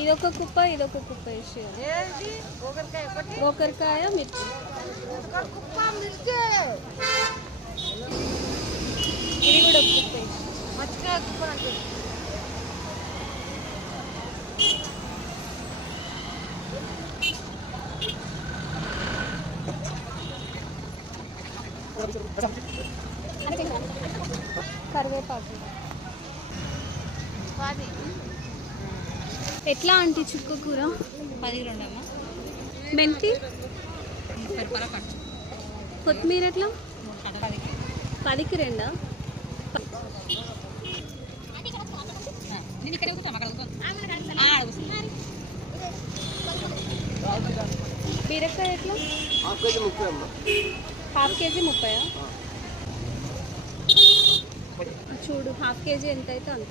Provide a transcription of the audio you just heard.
ఇదొక కుప్ప ఇదొక కుప్ప వేసేయాలి. గోకరకాయ మిర్చి ఇది కూడా ఒక కుప్ప మర్చిపోయా కుప్ప అంటే కరివేపాకు ఎట్లా ఆంటీ చుక్క కూర 10 అమ్మా. మెంతి కొత్తిమీర ఎట్లా 10కి 2 బీరకాయ ఎట్లా హాఫ్ కేజీ 30 చూడు హాఫ్ కేజీ ఎంత అయితే అంత